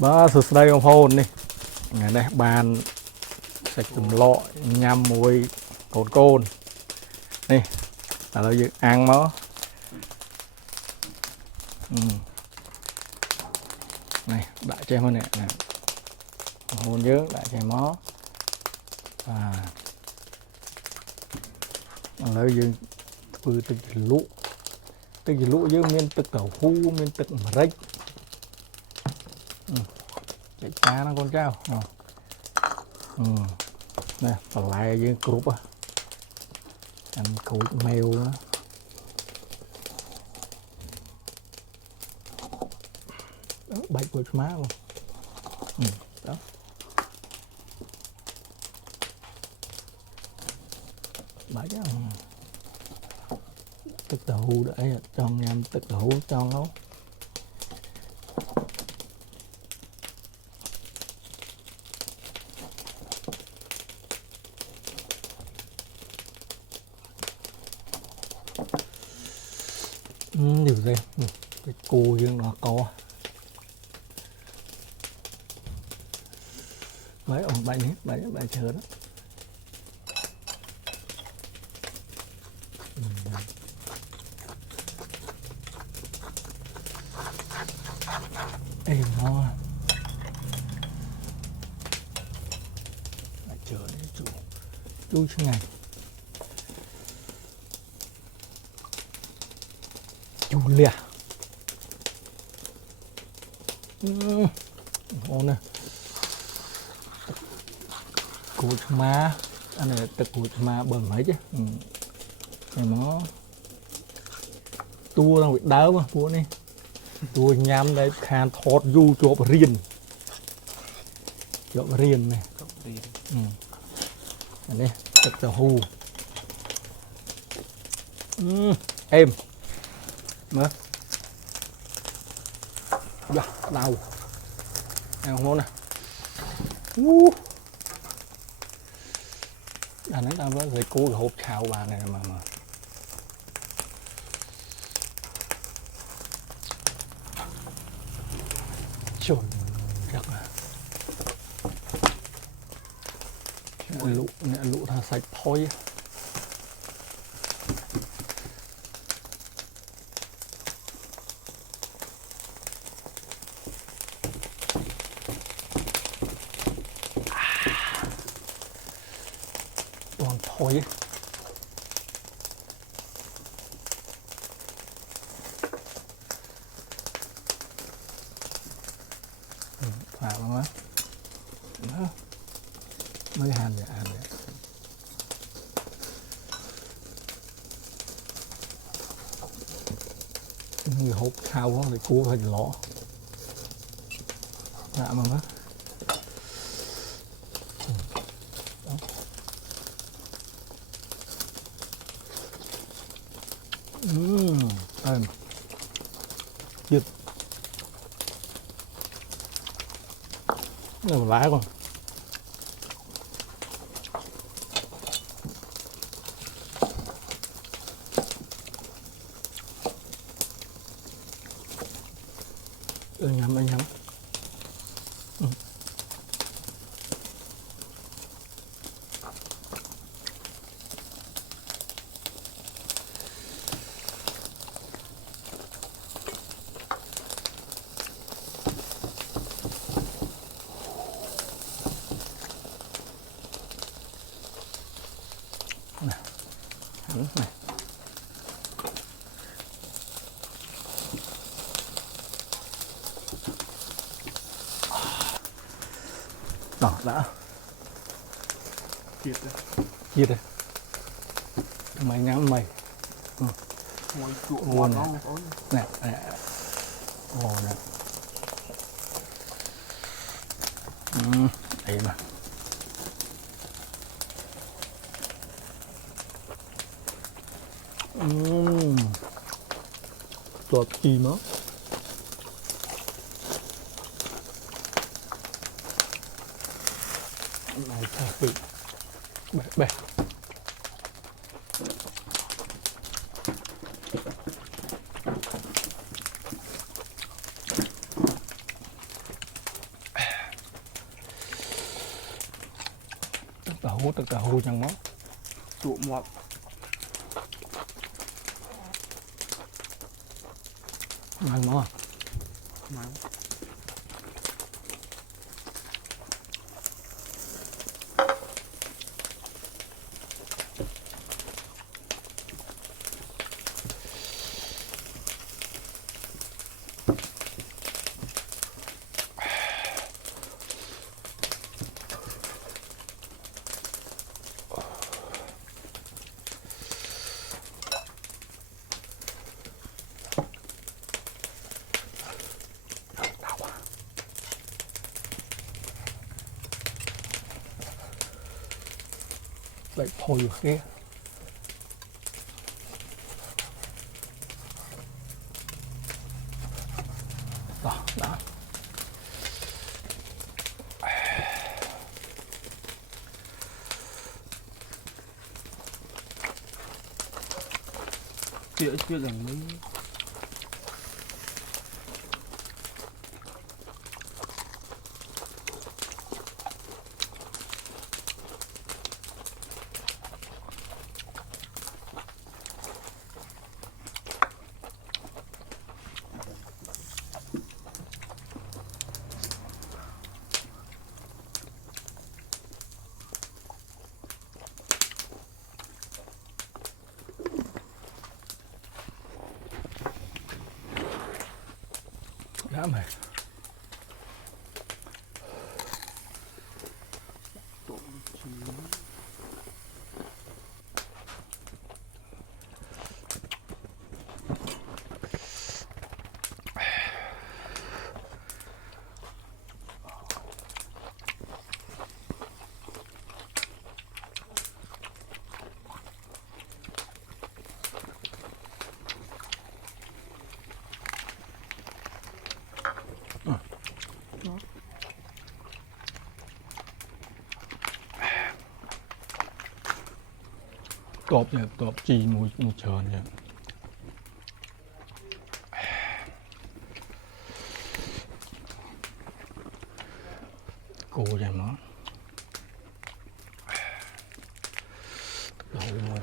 Ba sụt đây ông hồn đi ngày này bàn sạch tùm lọ nhằm mùi cồn đi là nó dự ăn nó này đại cho em này nè hồn dướng đại cho mó à lấy dương từ từ lũ dương miên từ cầu hu miên từ mà rách chạy cá nó con trao nè còn lại dương cướp à ăn cối mèo đó bạch của má luôn đó bạch á tức tàu hũ đấy trong nhâm tức tàu hũ trong nó điều gì cái cô dương nó có mấy ông bạn chờ đó ê nó bạn chờ đấy chú ngày Julia ô nè cụt má anh này tật cụt má bẩn mấy chứ này nó tua đang bị đau mà tua này tua nhám đây khan thọt du chộp riêng này này tật tàu hù em mở dạ đau ăn không nè anh ấy tao với cô hộp khao bà này mà chuẩn chắc là lụ tha sạch thôi thôi phải không á mới hàn vậy người hộp khao thì cua phải lọ dạ mà má giật này lá còn anh nhắm này đó đã chiết đây mày nhắm mày ngồi chuộng ngon nó nè ồ nè đấy mà Tuột chim đó này thật sự bẻ tức tàu hú chẳng món trụ mọt ăn món mà lại thôi kia đó chưa gần mấy đã mày trụ chín tọp chi mùi trơn vậy cô vậy món đậu mùi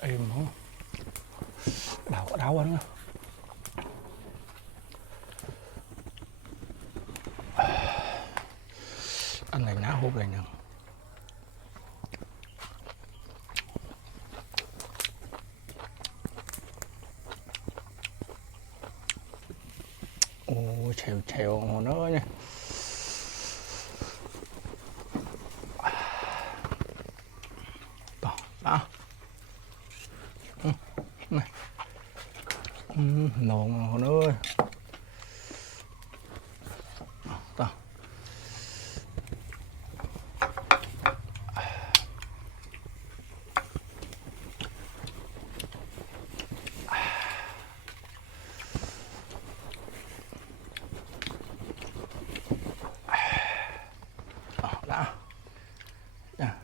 êm món đau anh anh này ná hút này nè ô trèo mà nó nha đó này ngon mà nó ơi đó đã nha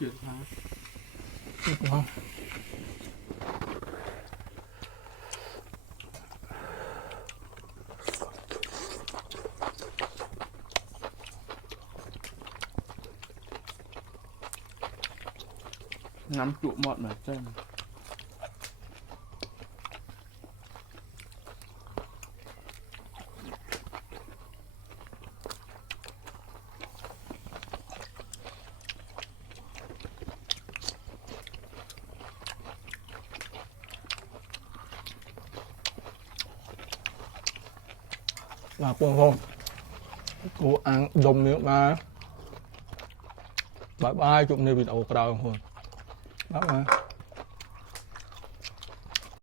chưa hả ngon ngắm trụ mọt ở trên là cô ăn dùng miệng mà bye bye chụp này videoក្រោយហ្នឹង. Bye bye.